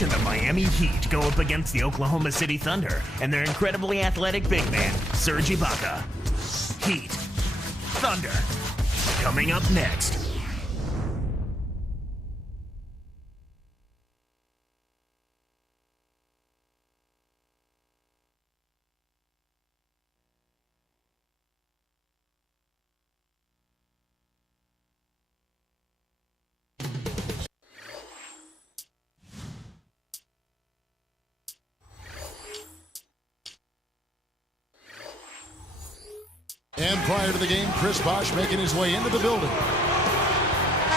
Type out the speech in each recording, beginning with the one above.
Watching the Miami Heat go up against the Oklahoma City Thunder and their incredibly athletic big man, Serge Ibaka. Heat. Thunder. Coming up next. And prior to the game, Chris Bosh making his way into the building.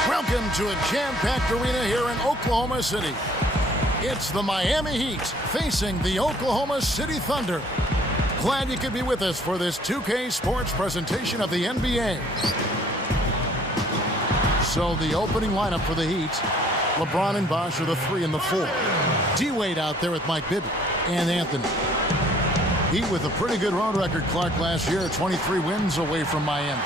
Welcome to a jam-packed arena here in Oklahoma City. It's the Miami Heat facing the Oklahoma City Thunder. Glad you could be with us for this 2K Sports presentation of the NBA. So the opening lineup for the Heat, LeBron and Bosh are the 3 and the 4. D-Wade out there with Mike Bibby and Anthony. Heat with a pretty good road record, Clark, last year, 23 wins away from Miami.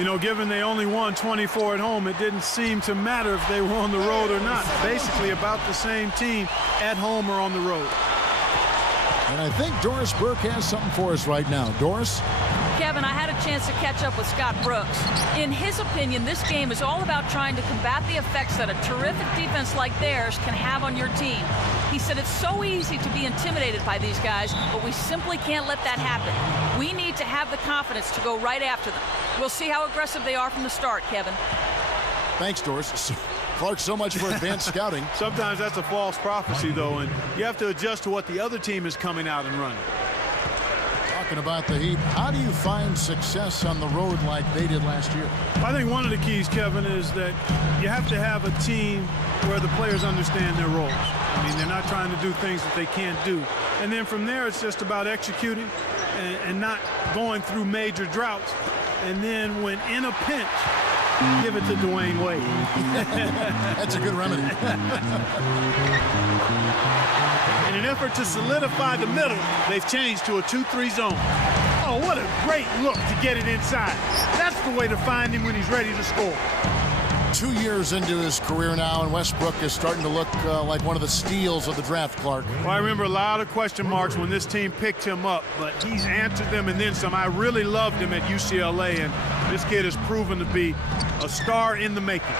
You know, given they only won 24 at home, it didn't seem to matter if they were on the road or not. Basically about the same team at home or on the road. And I think Doris Burke has something for us right now. Doris? Kevin, I had a chance to catch up with Scott Brooks. In his opinion, this game is all about trying to combat the effects that a terrific defense like theirs can have on your team. He said it's so easy to be intimidated by these guys, but we simply can't let that happen. We need to have the confidence to go right after them. We'll see how aggressive they are from the start, Kevin. Thanks, Doris. Clark, so much for advanced scouting. Sometimes that's a false prophecy, though, and you have to adjust to what the other team is coming out and running. Talking about the Heat, how do you find success on the road like they did last year? I think one of the keys, Kevin, is that you have to have a team where the players understand their roles. I mean, they're not trying to do things that they can't do. And then from there, it's just about executing and not going through major droughts. And then when in a pinch, give it to Dwayne Wade. That's a good remedy. In an effort to solidify the middle, they've changed to a 2-3 zone. Oh, what a great look to get it inside. That's the way to find him when he's ready to score. 2 years into his career now, and Westbrook is starting to look like one of the steals of the draft, Clark. Well, I remember a lot of question marks when this team picked him up, but he's answered them and then some. I really loved him at UCLA, and this kid has proven to be a star in the making.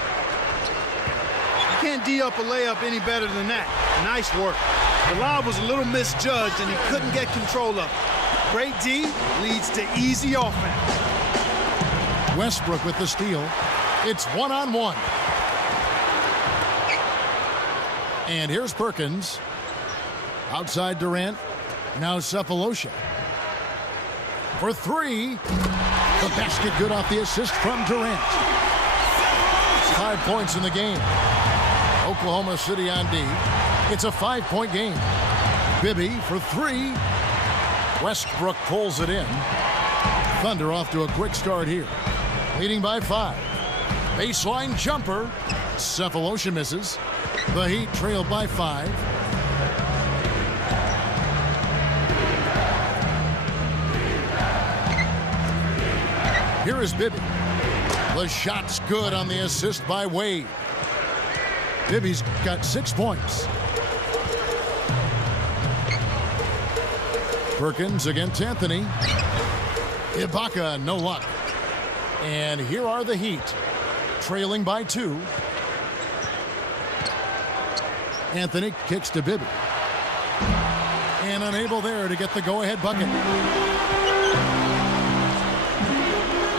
You can't D up a layup any better than that. Nice work. The lob was a little misjudged, and he couldn't get control of it. Great D leads to easy offense. Westbrook with the steal. It's one-on-one. And here's Perkins. Outside Durant. Now Cephalosha. For 3. The basket good off the assist from Durant. 5 points in the game. Oklahoma City on D. It's a 5-point game. Bibby for 3. Westbrook pulls it in. Thunder off to a quick start here. Leading by 5. Baseline jumper. Cephalosha misses. The Heat trailed by 5. Here is Bibby. The shot's good on the assist by Wade. Bibby's got 6 points. Perkins against Anthony. Ibaka, no luck. And here are the Heat, trailing by 2. Anthony kicks to Bibby. And unable there to get the go-ahead bucket.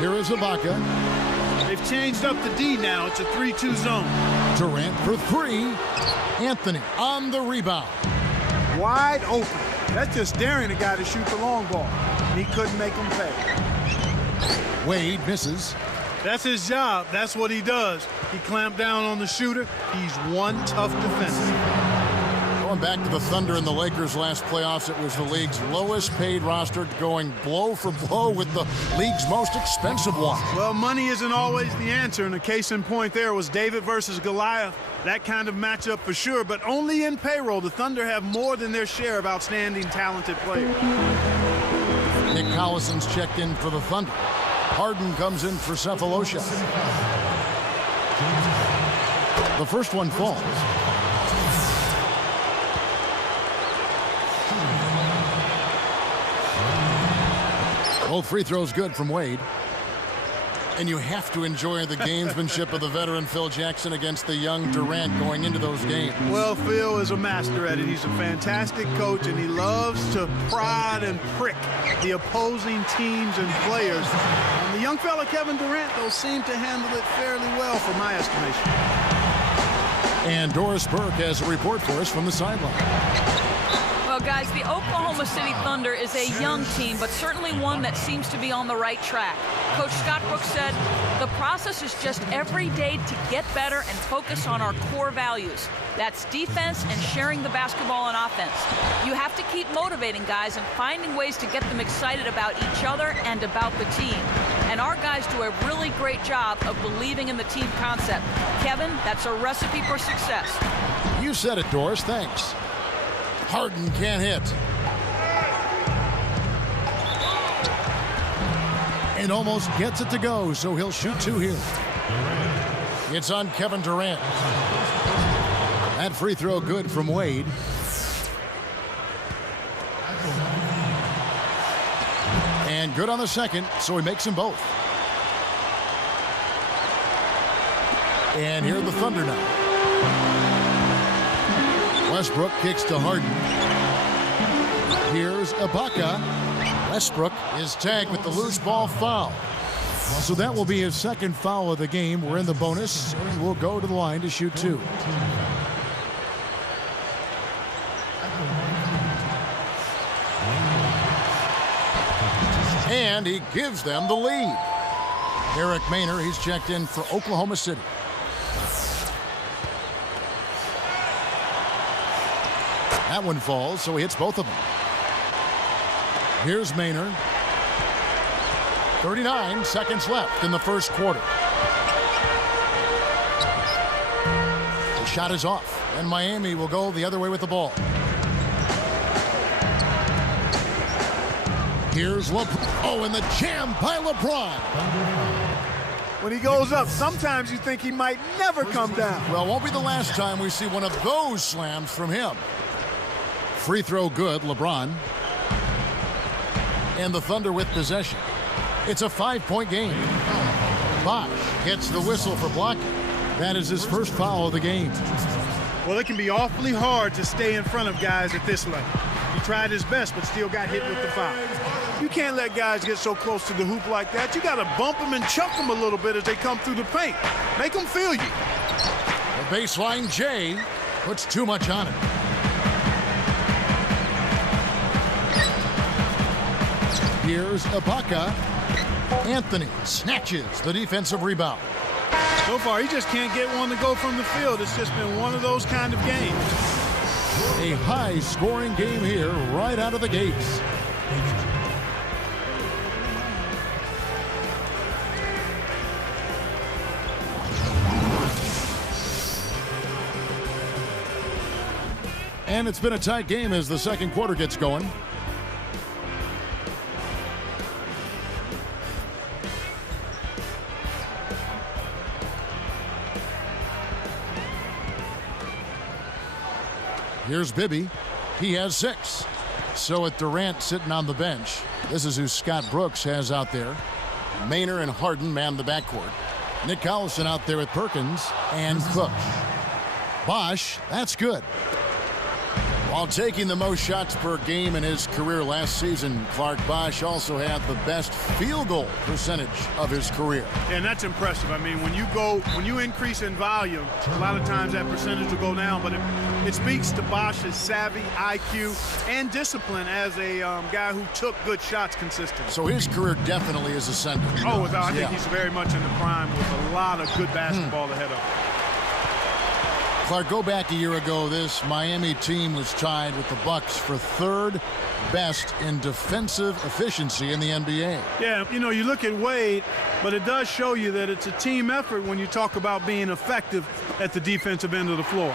Here is Ibaka. They've changed up the D now. It's a 3-2 zone. Durant for 3. Anthony on the rebound. Wide open. That's just daring a guy to shoot the long ball. And he couldn't make him pay. Wade misses. That's his job. That's what he does. He clamped down on the shooter. He's one tough defender. Going back to the Thunder and the Lakers last playoffs, it was the league's lowest paid roster, going blow for blow with the league's most expensive one. Well, money isn't always the answer, and a case in point there was David versus Goliath. That kind of matchup for sure, but only in payroll. The Thunder have more than their share of outstanding, talented players. Nick Collison's checked in for the Thunder. Harden comes in for Cephalosha. The first one falls. Both free throws good from Wade. And you have to enjoy the gamesmanship of the veteran Phil Jackson against the young Durant going into those games. Well, Phil is a master at it. He's a fantastic coach, and he loves to prod and prick the opposing teams and players. And the young fella, Kevin Durant, though, seemed to handle it fairly well for my estimation. And Doris Burke has a report for us from the sideline. Well, guys, the Oklahoma City Thunder is a young team, but certainly one that seems to be on the right track. Coach Scott Brooks said, the process is just every day to get better and focus on our core values. That's defense and sharing the basketball and offense. You have to keep motivating guys and finding ways to get them excited about each other and about the team. And our guys do a really great job of believing in the team concept. Kevin, that's a recipe for success. You said it, Doris. Thanks. Harden can't hit. And almost gets it to go, so he'll shoot two here. It's on Kevin Durant. That free throw good from Wade. And good on the second, so he makes them both. And here are the Thunder now. Westbrook kicks to Harden. Here's Ibaka. Westbrook is tagged with the loose ball foul. So that will be his second foul of the game. We're in the bonus. He will go to the line to shoot two. And he gives them the lead. Eric Maynor, he's checked in for Oklahoma City. That one falls, so he hits both of them. Here's Maynor. 39 seconds left in the first quarter. The shot is off, and Miami will go the other way with the ball. Here's LeBron. Oh, and the jam by LeBron. When he goes up, sometimes you think he might never come down. Well, won't be the last time we see one of those slams from him. Free throw good, LeBron. And the Thunder with possession. It's a 5-point game. Bosh gets the whistle for blocking. That is his first foul of the game. Well, it can be awfully hard to stay in front of guys at this level. He tried his best, but still got hit with the foul. You can't let guys get so close to the hoop like that. You got to bump them and chuck them a little bit as they come through the paint. Make them feel you. The baseline J puts too much on it. Here's Ibaka. Anthony snatches the defensive rebound. So far, he just can't get one to go from the field. It's just been one of those kind of games. A high-scoring game here right out of the gates. And it's been a tight game as the second quarter gets going. Here's Bibby. He has 6. So with Durant sitting on the bench, this is who Scott Brooks has out there. Maynor and Harden man the backcourt. Nick Collison out there with Perkins and Cook. Bosh, that's good. While taking the most shots per game in his career last season, Clark Bosh also had the best field goal percentage of his career. And that's impressive. I mean, when you increase in volume, a lot of times that percentage will go down, but it speaks to Bosh's savvy, IQ, and discipline as a guy who took good shots consistently. So his career definitely is ascending. Oh, I think he's very much in the prime with a lot of good basketball ahead of him. Clark, go back a year ago, this Miami team was tied with the Bucks for third best in defensive efficiency in the NBA. Yeah, you know, you look at Wade, but it does show you that it's a team effort when you talk about being effective at the defensive end of the floor.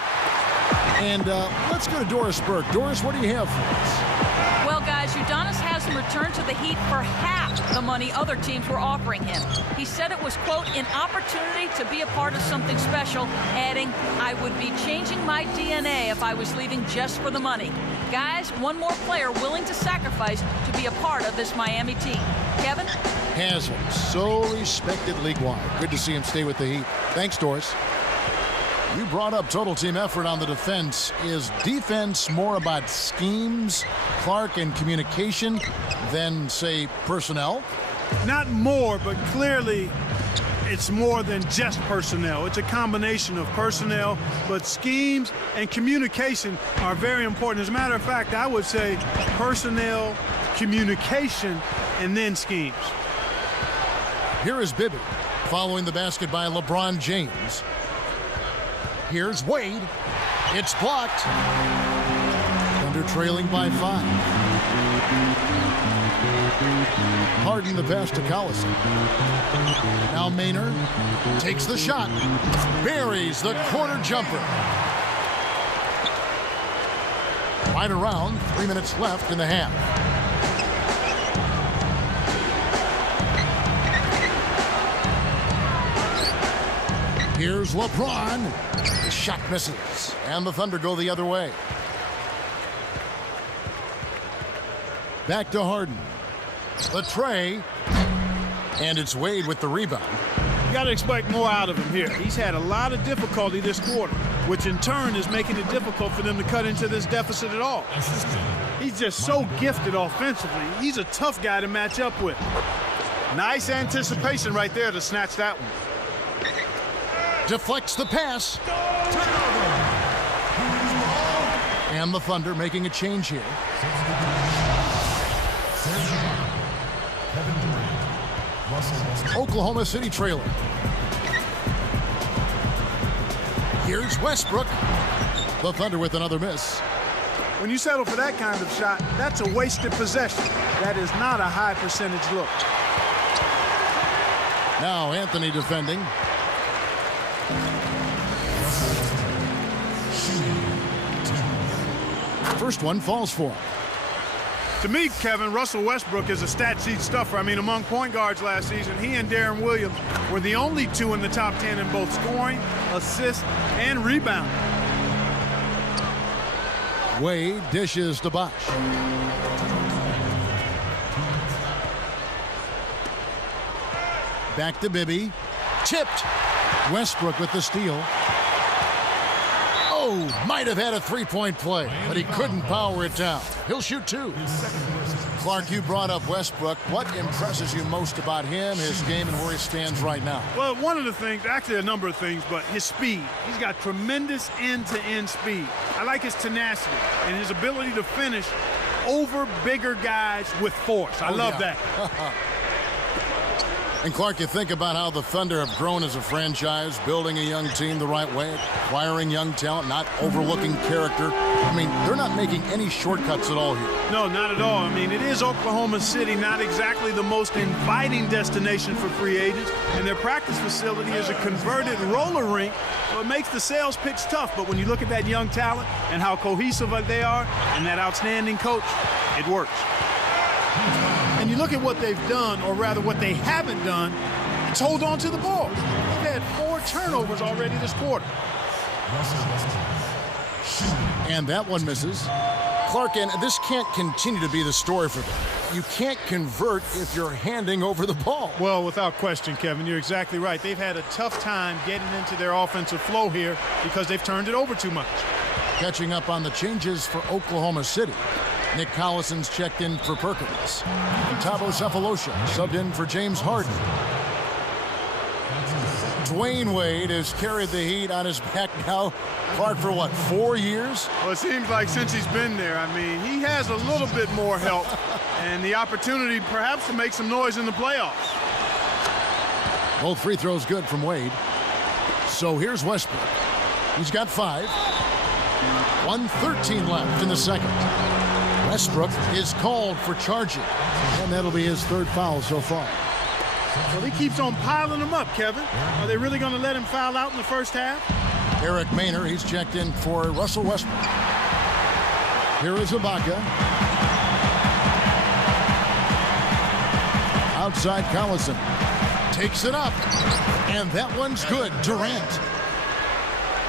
And let's go to Doris Burke. Doris, what do you have for us? Well, guys, Udonis has him return to the Heat for half the money other teams were offering him. He said it was, quote, an opportunity to be a part of something special, adding, I would be changing my DNA if I was leaving just for the money. Guys, one more player willing to sacrifice to be a part of this Miami team. Kevin? Has him. So respected league-wide. Good to see him stay with the Heat. Thanks, Doris. You brought up total team effort on the defense. Is defense more about schemes, Clark, and communication than, say, personnel? Not more, but clearly it's more than just personnel. It's a combination of personnel, but schemes and communication are very important. As a matter of fact, I would say personnel, communication, and then schemes. Here is Bibby following the basket by LeBron James. Here's Wade. It's blocked. Thunder trailing by 5. Harden the pass to Collison. Now Maynard takes the shot. Buries the corner jumper. Right around. 3 minutes left in the half. Here's LeBron. The shot misses. And the Thunder go the other way. Back to Harden. The tray. And it's Wade with the rebound. You got to expect more out of him here. He's had a lot of difficulty this quarter, which in turn is making it difficult for them to cut into this deficit at all. He's just so gifted offensively. He's a tough guy to match up with. Nice anticipation right there to snatch that one. Deflects the pass. And the Thunder making a change here. Oklahoma City trailer. Here's Westbrook. The Thunder with another miss. When you settle for that kind of shot, that's a wasted possession. That is not a high percentage look. Now Anthony defending. First one falls for him. To me, Kevin, Russell Westbrook is a stat sheet stuffer. I mean, among point guards last season, he and Darren Williams were the only two in the top 10 in both scoring, assists, and rebounding. Wade dishes to Bosh. Back to Bibby. Tipped. Westbrook with the steal. Oh, might have had a three-point play, but he couldn't power it down. He'll shoot 2. Clark, you brought up Westbrook. What impresses you most about him, his game, and where he stands right now? Well, one of the things, actually a number of things, but his speed. He's got tremendous end-to-end speed. I like his tenacity and his ability to finish over bigger guys with force. I love that. And Clark, you think about how the Thunder have grown as a franchise, building a young team the right way, acquiring young talent, not overlooking character. I mean, they're not making any shortcuts at all here. No, not at all. I mean, it is Oklahoma City, not exactly the most inviting destination for free agents, and their practice facility is a converted roller rink, so it makes the sales pitch tough. But when you look at that young talent and how cohesive they are and that outstanding coach, it works. And you look at what they've done, or rather what they haven't done, it's hold on to the ball. They've had 4 turnovers already this quarter. And that one misses. Clark, and this can't continue to be the story for them. You can't convert if you're handing over the ball. Well, without question, Kevin, you're exactly right. They've had a tough time getting into their offensive flow here because they've turned it over too much. Catching up on the changes for Oklahoma City. Nick Collison's checked in for Perkins. Tabo Cephalosha subbed in for James Harden. Dwayne Wade has carried the Heat on his back now, Clark, for what, 4 years? Well, it seems like since he's been there, I mean, he has a little bit more help and the opportunity perhaps to make some noise in the playoffs. Both free throws good from Wade. So here's Westbrook. He's got 5. 1:13 left in the second. Westbrook is called for charging, and that'll be his 3rd foul so far. Well, he keeps on piling them up, Kevin. Are they really going to let him foul out in the first half? Eric Maynor, he's checked in for Russell Westbrook. Here is Ibaka. Outside Collison. Takes it up. And that one's good. Durant.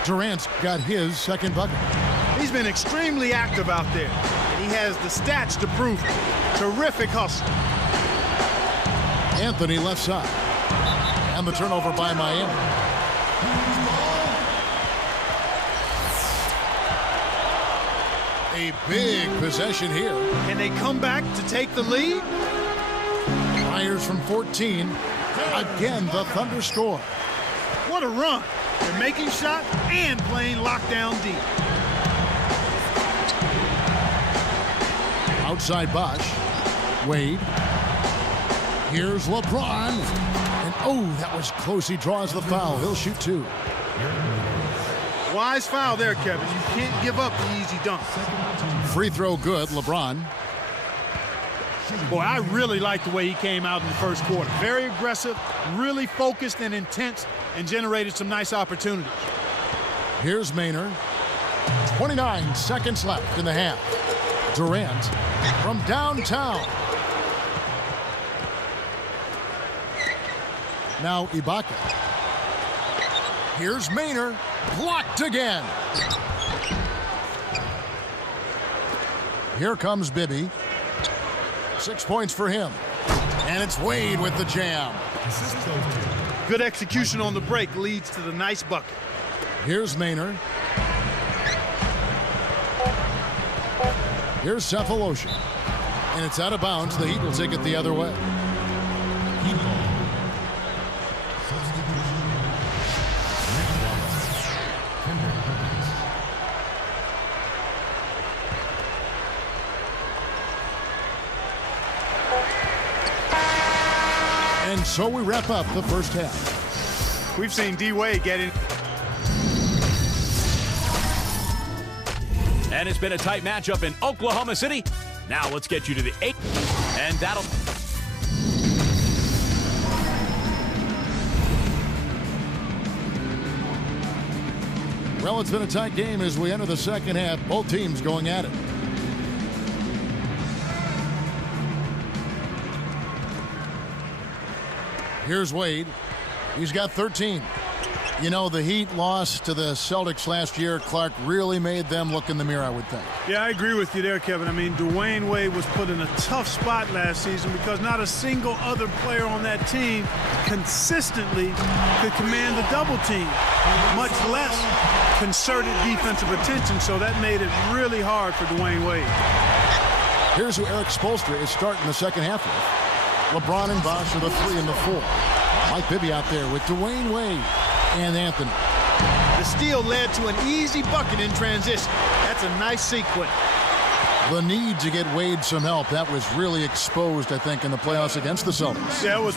Durant's got his second bucket. He's been extremely active out there. And he has the stats to prove it. Terrific hustle. Anthony left side. And the turnover by Miami. A big possession here. Can they come back to take the lead? Fires from 14. Again, the Thunder score. What a run. They're making shots and playing lockdown deep. Outside Bosch. Wade. Here's LeBron. And oh, that was close. He draws the foul. He'll shoot two. Wise foul there, Kevin. You can't give up the easy dunk. Free throw good, LeBron. Boy, I really like the way he came out in the first quarter. Very aggressive, really focused and intense, and generated some nice opportunities. Here's Maynor. 29 seconds left in the half. Durant from downtown. Now Ibaka. Here's Maynor. Blocked again. Here comes Bibby. 6 points for him. And it's Wade with the jam. Good execution on the break leads to the nice bucket. Here's Maynor. Here's Cephalosha. And it's out of bounds. The Heat will take it the other way. And so we wrap up the first half. We've seen D-Wade get in. And it's been a tight matchup in Oklahoma City. Now let's get you to the 8. And that'll... Well, it's been a tight game as we enter the second half. Both teams going at it. Here's Wade. He's got 13. You know, the Heat lost to the Celtics last year. Clark really made them look in the mirror, I would think. Yeah, I agree with you there, Kevin. I mean, Dwayne Wade was put in a tough spot last season because not a single other player on that team consistently could command the double team, much less concerted defensive attention, so that made it really hard for Dwayne Wade. Here's who Eric Spoelstra is starting the second half with. LeBron and Bosch are the 3 and the 4. Mike Bibby out there with Dwayne Wade and Anthony. The steal led to an easy bucket in transition. That's a nice sequence. The need to get Wade some help, that was really exposed, I think, in the playoffs against the Celtics. Yeah, it was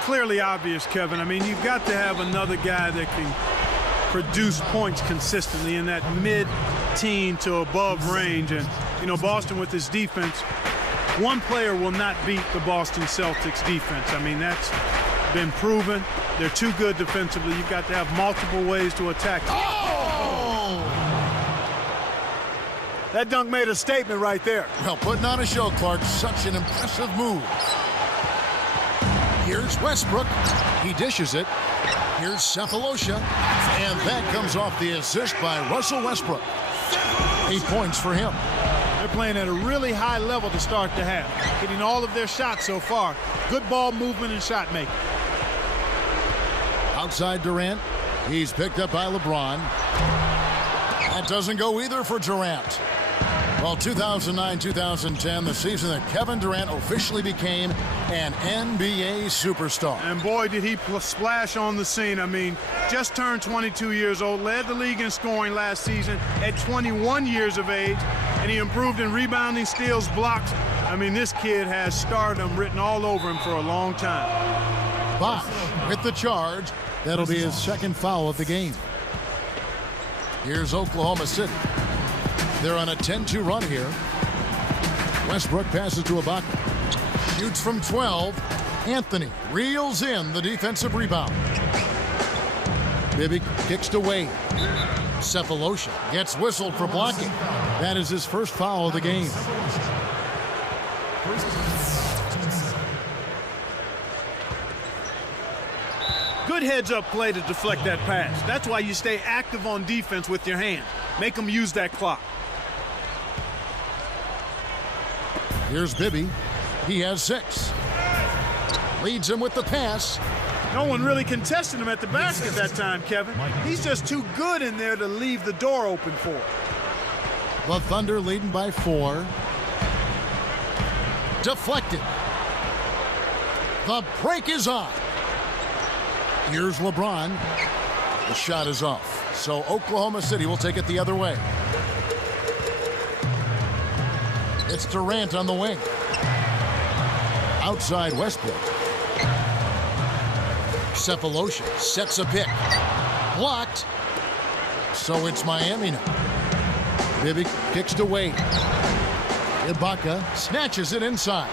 clearly obvious, Kevin. I mean, you've got to have another guy that can produce points consistently in that mid-teen to above range. And, you know, Boston with this defense, one player will not beat the Boston Celtics defense. I mean, that's been proven. They're too good defensively. You've got to have multiple ways to attack them. Oh! That dunk made a statement right there. Well, putting on a show, Clark. Such an impressive move. Here's Westbrook. He dishes it. Here's Cephalosha. And that comes off the assist by Russell Westbrook. 8 points for him. They're playing at a really high level to start the half. Hitting all of their shots so far. Good ball movement and shot making. Outside Durant. He's picked up by LeBron. That doesn't go either for Durant. Well, 2009-2010, the season that Kevin Durant officially became an NBA superstar. And boy, did he splash on the scene. I mean, just turned 22 years old, led the league in scoring last season at 21 years of age, and he improved in rebounding, steals, blocks. I mean, this kid has stardom written all over him for a long time. Bosch with the charge. That'll be his second foul of the game. Here's Oklahoma City. They're on a 10-2 run here. Westbrook passes to Ibaka. Shoots from 12. Anthony reels in the defensive rebound. Bibby kicks to Wade. Cephalosha gets whistled for blocking. That is his first foul of the game. Good heads-up play to deflect that pass. That's why you stay active on defense with your hand. Make them use that clock. Here's Bibby. He has 6. Leads him with the pass. No one really contested him at the basket that time, Kevin. He's just too good in there to leave the door open for him. The Thunder leading by 4. Deflected. The break is on. Here's LeBron. The shot is off. So Oklahoma City will take it the other way. It's Durant on the wing. Outside Westbrook. Cephalosha sets a pick. Blocked. So it's Miami now. Bibby kicks to Wade. Ibaka snatches it inside.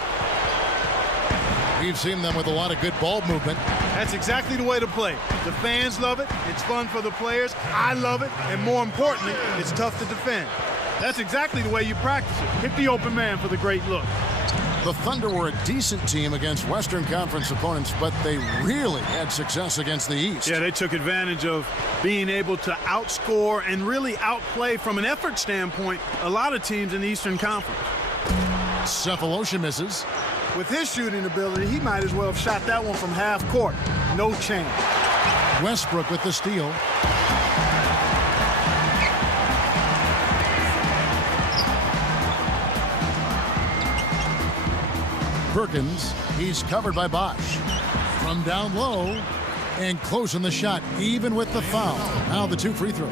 We've seen them with a lot of good ball movement. That's exactly the way to play. The fans love it. It's fun for the players. I love it. And more importantly, it's tough to defend. That's exactly the way you practice it. Hit the open man for the great look. The Thunder were a decent team against Western Conference opponents, but they really had success against the East. Yeah, they took advantage of being able to outscore and really outplay from an effort standpoint a lot of teams in the Eastern Conference. Cephalosha misses. With his shooting ability, he might as well have shot that one from half court. No chance. Westbrook with the steal. Perkins, he's covered by Bosch. From down low and closing the shot, even with the foul. Now the 2 free throws.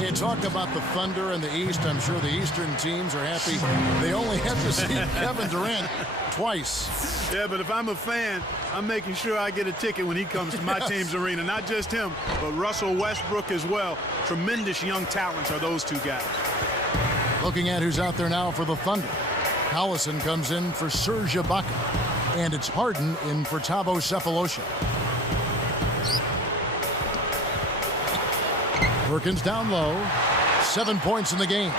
You talk about the Thunder and the East. I'm sure the Eastern teams are happy they only have to see Kevin Durant twice. Yeah, but if I'm a fan, I'm making sure I get a ticket when he comes to my team's arena. Not just him, but Russell Westbrook as well. Tremendous young talents are those two guys. Looking at who's out there now for the Thunder. Collison comes in for Serge Ibaka. And it's Harden in for Thabo Cephalosha. Perkins down low. 7 points in the game.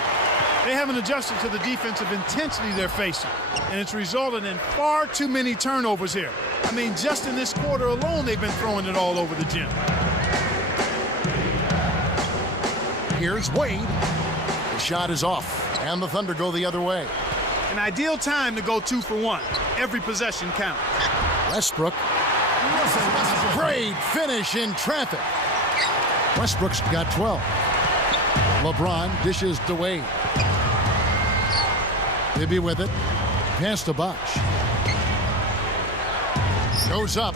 They haven't adjusted to the defensive intensity they're facing, and it's resulted in far too many turnovers here. I mean, just in this quarter alone, they've been throwing it all over the gym. Here's Wade. The shot is off, and the Thunder go the other way. An ideal time to go 2 for 1. Every possession counts. Westbrook. Great finish in traffic. Westbrook's got 12. LeBron dishes to Wade. Bibby with it. Pass to Bosch. Goes up.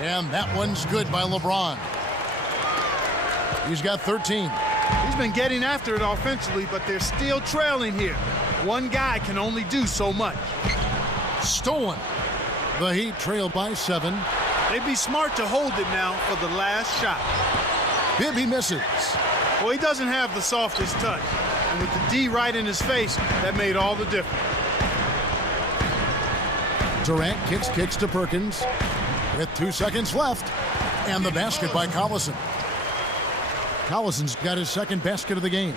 And that one's good by LeBron. He's got 13. He's been getting after it offensively, but they're still trailing here. One guy can only do so much. Stolen. The Heat trail by 7. They'd be smart to hold it now for the last shot. Bibby misses. Well, he doesn't have the softest touch. And with the D right in his face, that made all the difference. Durant kicks to Perkins. With 2 seconds left. And the basket by Collison. Collison's got his second basket of the game.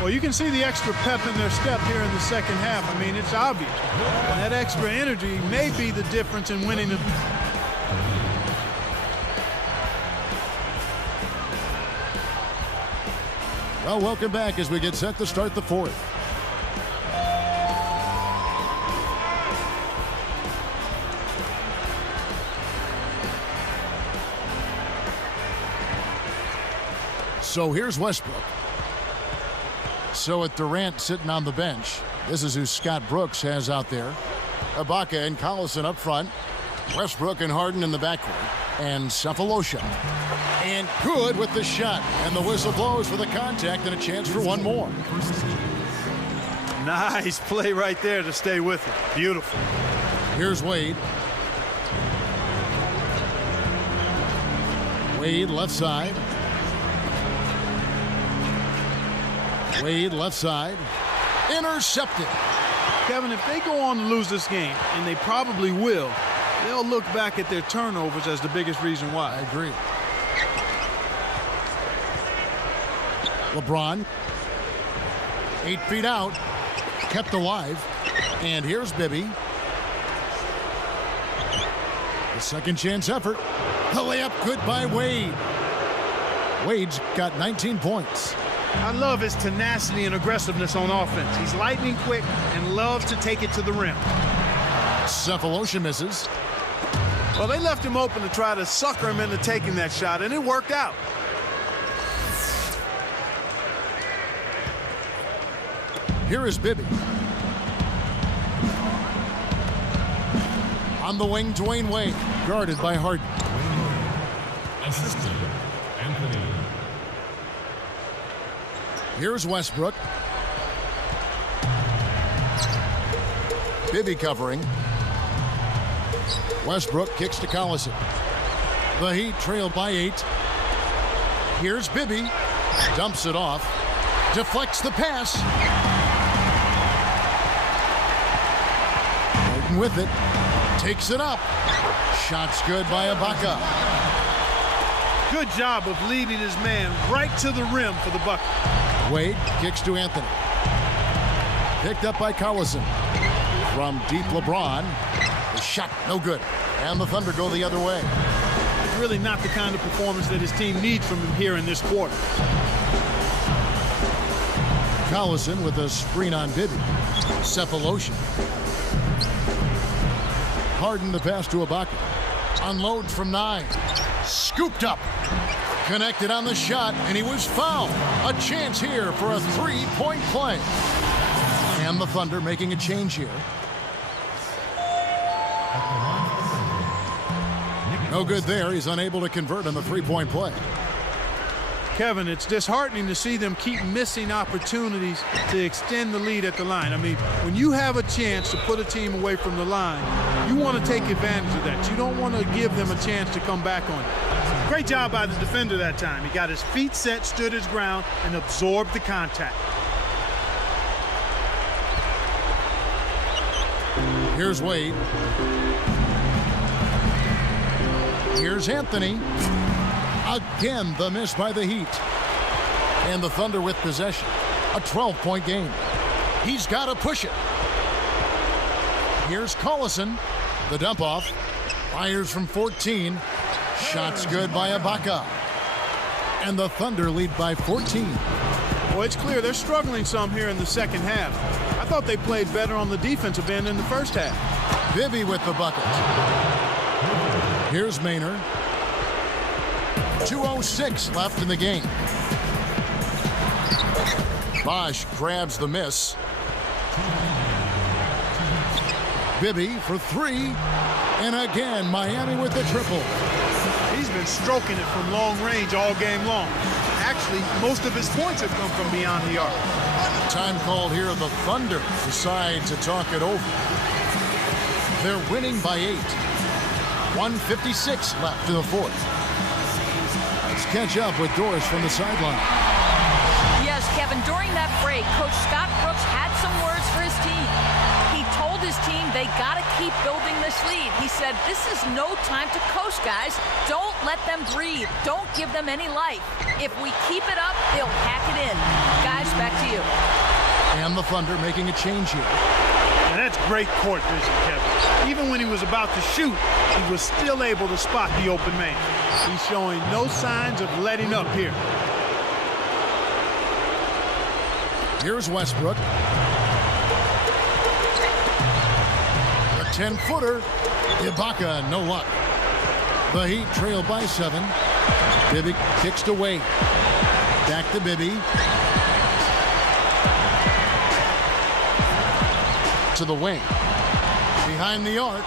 Well, you can see the extra pep in their step here in the second half. I mean, it's obvious. That extra energy may be the difference in winning the... Well, welcome back as we get set to start the 4th. So here's Westbrook. So with Durant sitting on the bench, this is who Scott Brooks has out there. Ibaka and Collison up front. Westbrook and Harden in the backcourt. And Cephalosha. And good with the shot. And the whistle blows for the contact and a chance for one more. Nice play right there to stay with it. Beautiful. Here's Wade. Wade left side. Wade left side. Intercepted. Kevin, if they go on to lose this game, and they probably will, they'll look back at their turnovers as the biggest reason why. I agree. LeBron. 8 feet out. Kept alive. And here's Bibby. The second chance effort. The layup good by Wade. Wade's got 19 points. I love his tenacity and aggressiveness on offense. He's lightning quick and loves to take it to the rim. Cephalosha misses. Well, they left him open to try to sucker him into taking that shot, and it worked out. Here is Bibby. On the wing, Dwayne Wade, guarded by Harden. Assistant, Anthony. Here's Westbrook. Bibby covering. Westbrook kicks to Collison. The Heat trailed by 8. Here's Bibby. Dumps it off. Deflects the pass. Harden with it. Takes it up. Shot's good by Ibaka. Good job of leading his man right to the rim for the bucket. Wade kicks to Anthony. Picked up by Collison. From deep LeBron. The shot no good. And the Thunder go the other way. It's really not the kind of performance that his team needs from him here in this quarter. Collison with a screen on Bibby. Cephalosha. Harden the pass to Ibaka. Unloads from 9. Scooped up. Connected on the shot, and he was fouled. A chance here for a 3-point play. And the Thunder making a change here. No good there. He's unable to convert on the 3-point play. Kevin, it's disheartening to see them keep missing opportunities to extend the lead at the line. I mean, when you have a chance to put a team away from the line, you want to take advantage of that. You don't want to give them a chance to come back on it. Great job by the defender that time. He got his feet set, stood his ground, and absorbed the contact. Here's Wade. Here's Anthony. Again, the miss by the Heat. And the Thunder with possession. A 12-point game. He's got to push it. Here's Collison. The dump off. Fires from 14. Shots good by Ibaka. And the Thunder lead by 14. Well, it's clear they're struggling some here in the second half. I thought they played better on the defensive end in the first half. Bibby with the bucket. Here's Maynard. 2:06 left in the game. Bosch grabs the miss. Bibby for 3. And again, Miami with the triple. He's been stroking it from long range all game long. Actually, most of his points have come from beyond the arc. Time called here. The Thunder decide to talk it over. They're winning by 8. 1:56 left in the fourth. Let's catch up with Doris from the sideline. Yes, Kevin, during that break, Coach Scott Brooks had some words for his team. He told his team they got to keep building this lead. He said, this is no time to coast, guys. Don't let them breathe. Don't give them any life. If we keep it up, they'll pack it in. Guys, back to you. And the Thunder making a change here. And that's great court vision, Kevin. Even when he was about to shoot, he was still able to spot the open man. He's showing no signs of letting up here. Here's Westbrook. A 10-footer. Ibaka, no luck. The Heat trail by 7. Bibby kicks to Wade. Back to Bibby. To the wing. Behind the arc.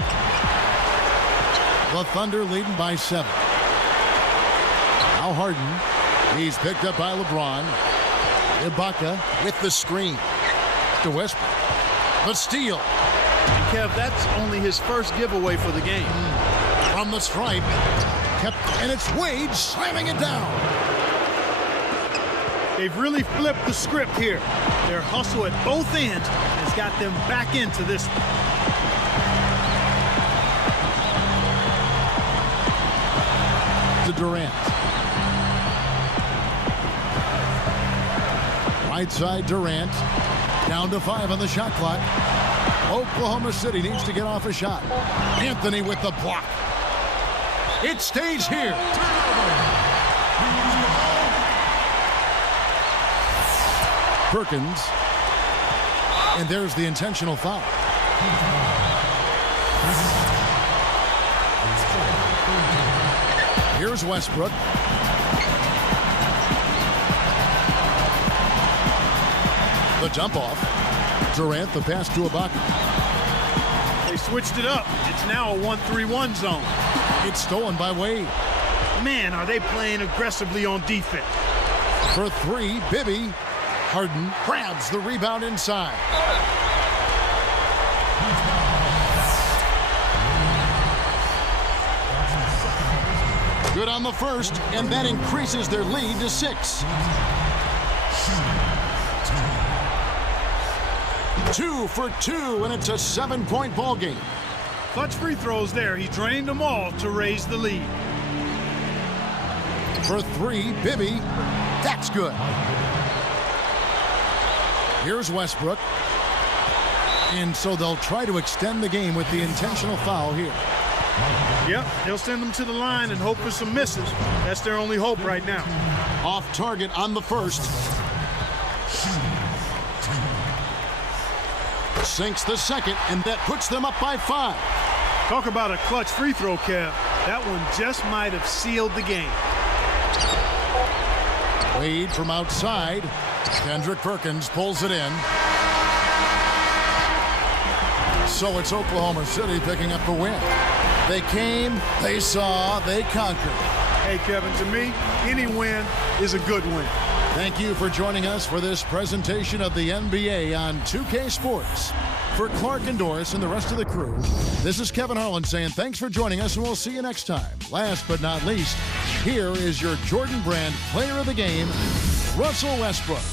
The Thunder leading by 7. Now Harden. He's picked up by LeBron. Ibaka with the screen. To Westbrook. The steal. And Kev, that's only his first giveaway for the game. From the stripe. And it's Wade slamming it down. They've really flipped the script here. Their hustle at both ends has got them back into this one. To Durant. Right side, Durant. Down to 5 on the shot clock. Oklahoma City needs to get off a shot. Anthony with the block. It stays here. Perkins. And there's the intentional foul. Here's Westbrook. The dump off. Durant, the pass to Ibaka. They switched it up. It's now a 1-3-1 zone. It's stolen by Wade. Man, are they playing aggressively on defense. For 3, Bibby. Harden grabs the rebound inside. Good on the first, and that increases their lead to 6. 2 for 2, and it's a 7-point ball game. Clutch free throws there. He drained them all to raise the lead. For 3, Bibby. That's good. Here's Westbrook. And so they'll try to extend the game with the intentional foul here. Yep, they'll send them to the line and hope for some misses. That's their only hope right now. Off target on the first. Sinks the second, and that puts them up by 5. Talk about a clutch free throw, Kev. That one just might have sealed the game. Wade from outside. Kendrick Perkins pulls it in. So it's Oklahoma City picking up the win. They came, they saw, they conquered. Hey, Kevin, to me, any win is a good win. Thank you for joining us for this presentation of the NBA on 2K Sports. For Clark and Doris and the rest of the crew, this is Kevin Harlan saying thanks for joining us, and we'll see you next time. Last but not least, here is your Jordan Brand Player of the Game, Russell Westbrook.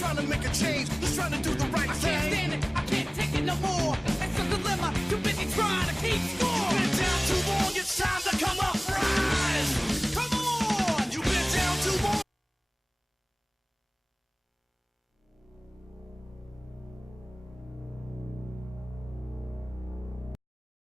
Trying to make a change, just trying to do the